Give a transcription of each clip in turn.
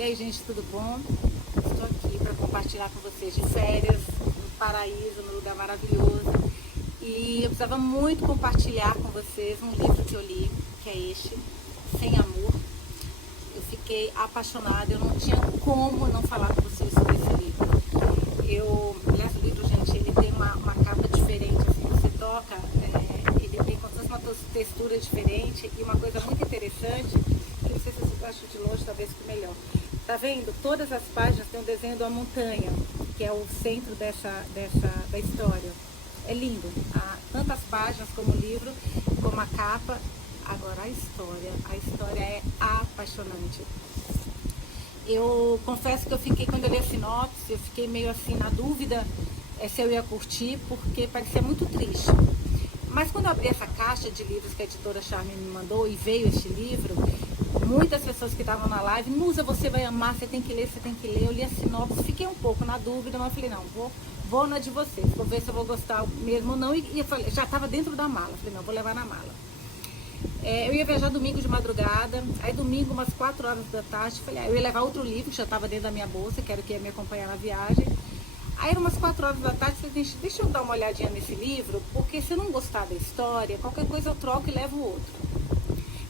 E aí, gente, tudo bom? Estou aqui para compartilhar com vocês de férias, no paraíso, num lugar maravilhoso. E eu precisava muito compartilhar com vocês um livro que eu li, que é este, Sem Amor. Eu fiquei apaixonada, eu não tinha como não falar com vocês sobre esse livro. Aliás, o livro, gente, ele tem uma capa diferente, assim, você toca, ele tem como se fosse uma textura diferente e uma coisa muito interessante, que não sei se vocês acham de longe, talvez que melhor. Tá vendo? Todas as páginas têm um desenho de uma montanha, que é o centro da história. É lindo, tanto as páginas como o livro, como a capa. Agora a história é apaixonante. Eu confesso que eu fiquei, quando eu li a sinopse, eu fiquei meio assim na dúvida se eu ia curtir, porque parecia muito triste. Mas quando eu abri essa caixa de livros que a editora Charme me mandou e veio este livro, muitas pessoas que estavam na live, Musa, você vai amar, você tem que ler. Eu li a sinopse, fiquei um pouco na dúvida, mas falei, não, vou na de vocês, vou ver se eu vou gostar mesmo ou não. E eu falei, já estava dentro da mala, falei, não, vou levar na mala. Eu ia viajar domingo de madrugada, aí domingo umas 4 horas da tarde, falei, eu ia levar outro livro que já estava dentro da minha bolsa, que era o que ia me acompanhar na viagem. Aí eram umas 4 horas da tarde, falei, deixa eu dar uma olhadinha nesse livro, porque se eu não gostar da história, qualquer coisa eu troco e levo outro.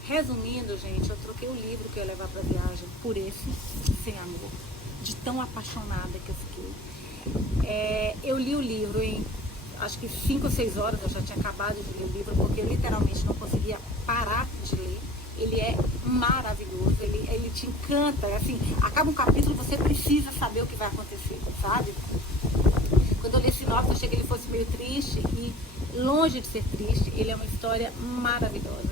Resumindo, gente, eu troquei o livro que eu ia levar para a viagem por esse, Sem Amor, de tão apaixonada que eu fiquei. Eu li o livro em, acho que 5 ou 6 horas, eu já tinha acabado de ler o livro, porque eu literalmente não conseguia parar de ler. Ele é maravilhoso, ele te encanta, assim, acaba um capítulo, você precisa saber o que vai acontecer, sabe? Quando eu li esse sinopse, eu achei que ele fosse meio triste, e longe de ser triste, ele é uma história maravilhosa.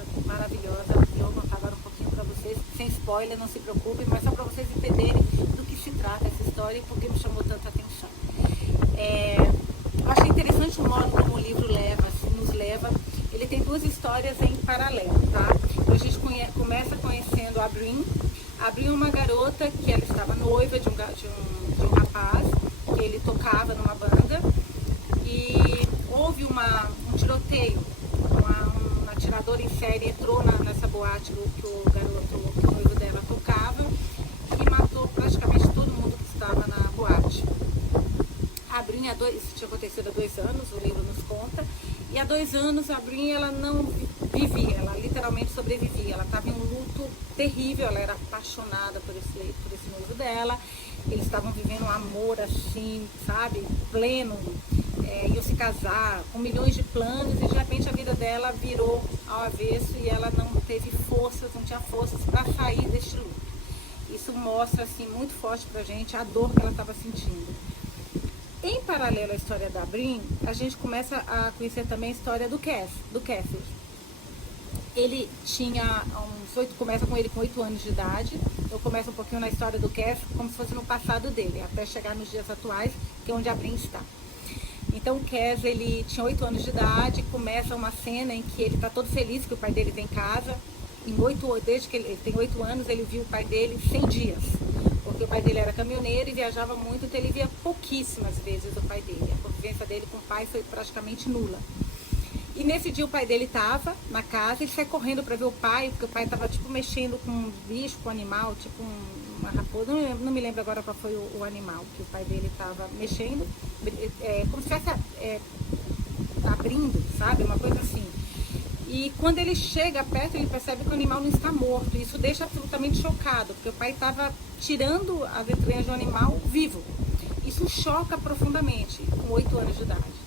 Eu vou contar agora um pouquinho para vocês, sem spoiler, não se preocupem, mas só para vocês entenderem do que se trata essa história e por que me chamou tanta atenção. Eu achei interessante o modo como o livro nos leva. Ele tem 2 histórias em paralelo, tá? A gente começa conhecendo a Brin. A Brin é uma garota que ela estava noiva de um rapaz, que ele tocava numa banda, e houve um tiroteio. Um atirador em série entrou nessa boate que o noivo dela tocava e matou praticamente todo mundo que estava na boate. A Brin, isso tinha acontecido há 2 anos, o livro nos conta, e há 2 anos a Brin, ela não vivia, ela literalmente sobrevivia, ela estava em um luto terrível, ela era apaixonada por esse noivo dela, eles estavam vivendo um amor assim, sabe, pleno, iam se casar, com milhões de planos, e de repente a vida dela virou ao avesso e ela não teve forças, não tinha forças para sair deste luto. Isso mostra assim muito forte pra gente a dor que ela estava sentindo. Em paralelo à história da Brin, a gente começa a conhecer também a história do Cassie. Ele tinha começa com ele com 8 anos de idade. Eu começo um pouquinho na história do Cassie, como se fosse no passado dele, até chegar nos dias atuais, que é onde a Brin está. Então o Cassie, ele tinha 8 anos de idade, começa uma cena em que ele está todo feliz que o pai dele tem casa. Desde que ele tem 8 anos, ele viu o pai dele 100 dias. Porque o pai dele era caminhoneiro e viajava muito, então ele via pouquíssimas vezes o pai dele. A convivência dele com o pai foi praticamente nula. E nesse dia o pai dele estava na casa, ele sai correndo para ver o pai, porque o pai estava tipo mexendo com um bicho, com um animal, tipo uma raposa, não me lembro agora qual foi o animal que o pai dele estava mexendo, como se estivesse abrindo, sabe, uma coisa assim. E quando ele chega perto, ele percebe que o animal não está morto. Isso deixa absolutamente chocado, porque o pai estava tirando as entranhas do animal vivo. Isso choca profundamente, com 8 anos de idade.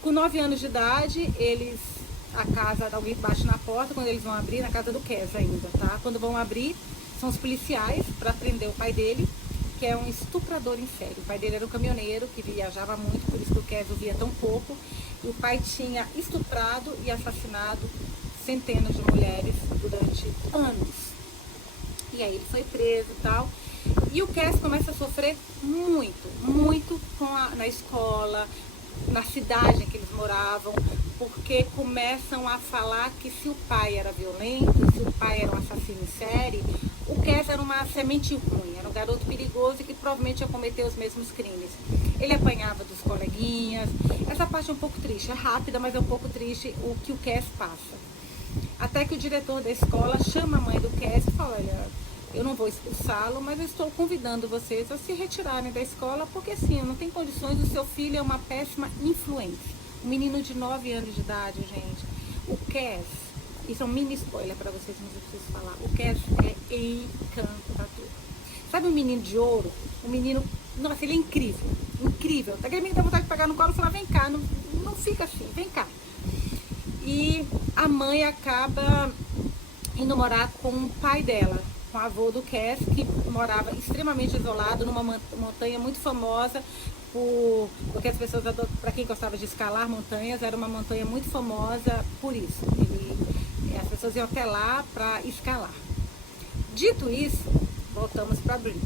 Com 9 anos de idade, alguém bate na porta, quando eles vão abrir, na casa do Cassie ainda, tá? Quando vão abrir, são os policiais para prender o pai dele, que é um estuprador em série. O pai dele era um caminhoneiro que viajava muito, por isso que o Cassie via tão pouco. E o pai tinha estuprado e assassinado centenas de mulheres durante anos. E aí ele foi preso e tal. E o Cassie começa a sofrer muito na escola, na cidade em que eles moravam, porque começam a falar que se o pai era violento, se o pai era um assassino em série, o Cassie era uma semente ruim, era um garoto perigoso e que provavelmente ia cometer os mesmos crimes. Ele apanhava dos coleguinhas. Essa parte é um pouco triste, é rápida, mas é um pouco triste o que o Cassie passa. Até que o diretor da escola chama a mãe do Cassie e fala, olha, eu não vou expulsá-lo, mas eu estou convidando vocês a se retirarem da escola, porque assim, não tem condições, o seu filho é uma péssima influência. Um menino de 9 anos de idade, gente. O Cass, isso é um mini spoiler para vocês, mas eu preciso falar. O Cass é encantador. Sabe um menino de ouro? Um menino, nossa, ele é incrível, incrível. Aquele menino dá vontade de pegar no colo e falar, vem cá, não fica assim, vem cá. E a mãe acaba indo morar com o pai dela, com o avô do Cass, que morava extremamente isolado numa montanha muito famosa, porque as pessoas, para quem gostava de escalar montanhas, era uma montanha muito famosa por isso. As pessoas iam até lá para escalar. Dito isso, voltamos para a Brin.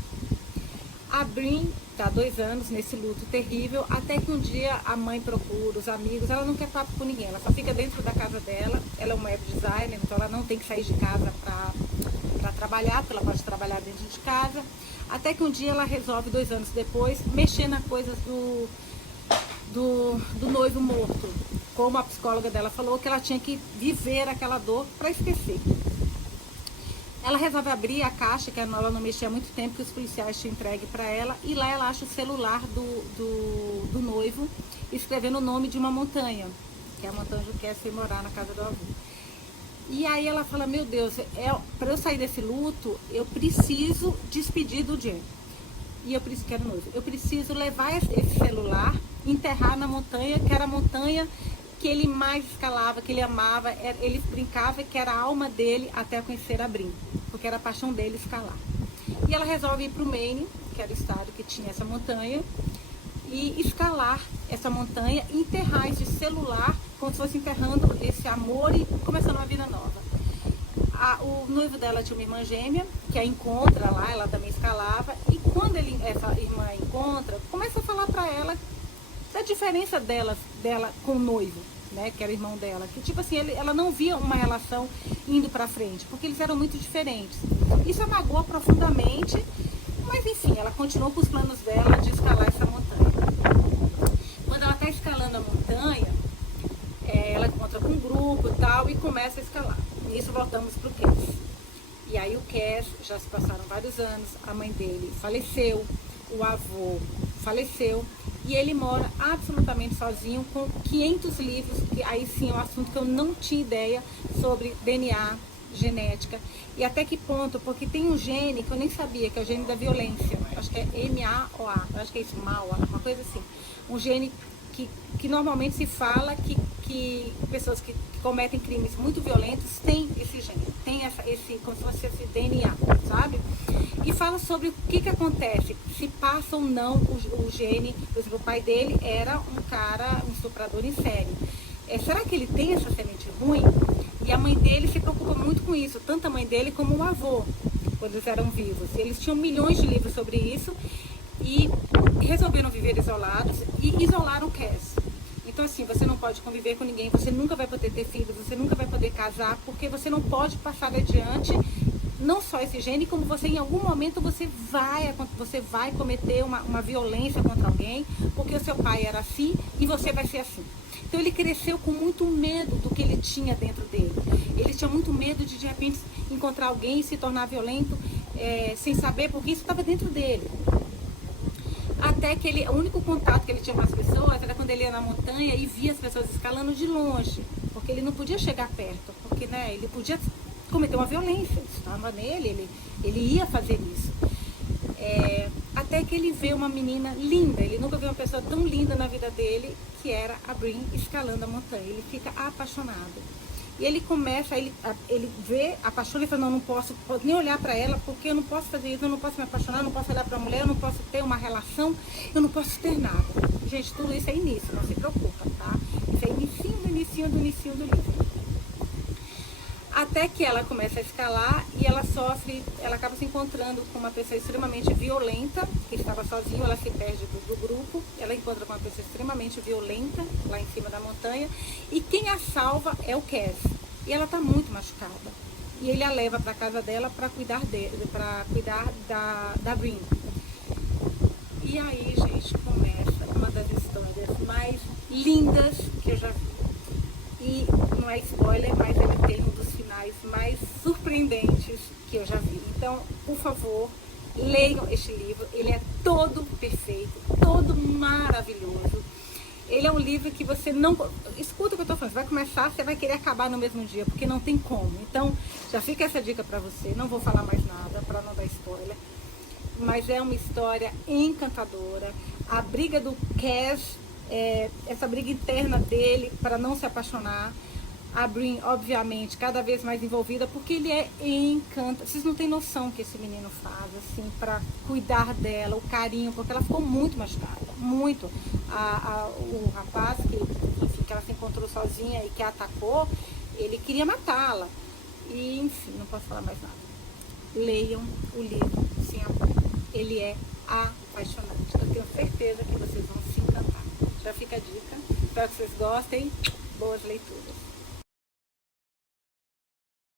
A Brin está há 2 anos nesse luto terrível, até que um dia a mãe procura os amigos, ela não quer papo com ninguém, ela só fica dentro da casa dela, ela é uma web designer, então ela não tem que sair de casa para trabalhar, porque ela pode trabalhar dentro de casa, até que um dia ela resolve, 2 anos depois, mexer nas coisas do noivo morto, como a psicóloga dela falou, que ela tinha que viver aquela dor para esquecer. Ela resolve abrir a caixa, que ela não mexia há muito tempo, que os policiais tinham entregue para ela, e lá ela acha o celular do noivo, escrevendo o nome de uma montanha, que é a montanha onde quer se morar na casa do avô. E aí ela fala, meu Deus, para eu sair desse luto, eu preciso despedir do Jen. E eu preciso, que era noivo, eu preciso levar esse celular, enterrar na montanha, que era a montanha que ele mais escalava, que ele amava, ele brincava que era a alma dele até conhecer a Brin, porque era a paixão dele escalar. E ela resolve ir para o Maine, que era o estado que tinha essa montanha, e escalar essa montanha, enterrar esse celular, como se fosse enterrando esse amor e começando uma vida nova. O noivo dela tinha uma irmã gêmea, que a encontra lá, ela também escalava, e quando essa irmã encontra, começa a falar para ela da diferença dela com o noivo, né, que era o irmão dela, que tipo assim, ela não via uma relação indo pra frente, porque eles eram muito diferentes. Isso a magoou profundamente, mas enfim, ela continuou com os planos dela de escalar essa montanha. Quando ela tá escalando a montanha, ela encontra com um grupo e tal, e começa a escalar. Nisso voltamos pro Cass. E aí o Cass, já se passaram vários anos, a mãe dele faleceu, o avô faleceu, e ele mora absolutamente sozinho com 500 livros, que aí sim é um assunto que eu não tinha ideia sobre DNA, genética, e até que ponto, porque tem um gene que eu nem sabia, que é o gene da violência, acho que é MAOA, acho que é isso, MAOA, uma coisa assim, um gene que normalmente se fala que pessoas que cometem crimes muito violentos têm esse gene, tem esse, como se fosse esse DNA, sabe? E fala sobre o que acontece, se passa ou não o gene. Por exemplo, o pai dele era um estuprador em série. Será que ele tem essa semente ruim? E a mãe dele se preocupa muito com isso, tanto a mãe dele como o avô, quando eles eram vivos. Eles tinham milhões de livros sobre isso e resolveram viver isolados e isolaram o Cass. Então assim, você não pode conviver com ninguém, você nunca vai poder ter filhos, você nunca vai poder casar, porque você não pode passar adiante não só esse gene, como você em algum momento você vai cometer uma violência contra alguém, porque o seu pai era assim e você vai ser assim. Então ele cresceu com muito medo do que ele tinha dentro dele. Ele tinha muito medo de repente encontrar alguém e se tornar violento sem saber, porque isso estava dentro dele. Até que o único contato que ele tinha com as pessoas era quando ele ia na montanha e via as pessoas escalando de longe, porque ele não podia chegar perto, porque né, ele podia cometer uma violência, isso estava nele, ele ia fazer isso. Até que ele vê uma menina linda, ele nunca viu uma pessoa tão linda na vida dele, que era a Brin escalando a montanha. Ele fica apaixonado. E ele começa, ele vê, apaixona e fala, não posso nem olhar para ela, porque eu não posso fazer isso, eu não posso me apaixonar, eu não posso olhar para a mulher, eu não posso ter uma relação, eu não posso ter nada. Gente, tudo isso é início, não se preocupa, tá? Isso é início do livro. Até que ela começa a escalar e ela acaba se encontrando com uma pessoa extremamente violenta, que estava sozinha, ela se perde do grupo, ela encontra com uma pessoa extremamente violenta lá em cima da montanha, e quem a salva é o Cass. E ela está muito machucada. E ele a leva para casa dela para cuidar da Brin. E aí, gente, começa uma das histórias mais lindas que eu já vi. E não é spoiler, mas ele tem um dos finais mais surpreendentes que eu já vi. Então, por favor, leiam este livro. Ele é todo perfeito, todo maravilhoso. Ele é um livro que você não... Escuta o que eu estou falando, você vai começar, você vai querer acabar no mesmo dia, porque não tem como. Então, já fica essa dica para você. Não vou falar mais nada para não dar spoiler. Mas é uma história encantadora. A briga do Cass, essa briga interna dele para não se apaixonar. A Brin, obviamente, cada vez mais envolvida, porque ele é encantador. Vocês não têm noção que esse menino faz, assim, para cuidar dela, o carinho, porque ela ficou muito machucada, muito. O rapaz enfim, que ela se encontrou sozinha e que a atacou, ele queria matá-la. E, enfim, não posso falar mais nada. Leiam o livro, sim, ele é apaixonante. Eu tenho certeza que vocês vão se encantar. Já fica a dica. Espero que vocês gostem. Boas leituras.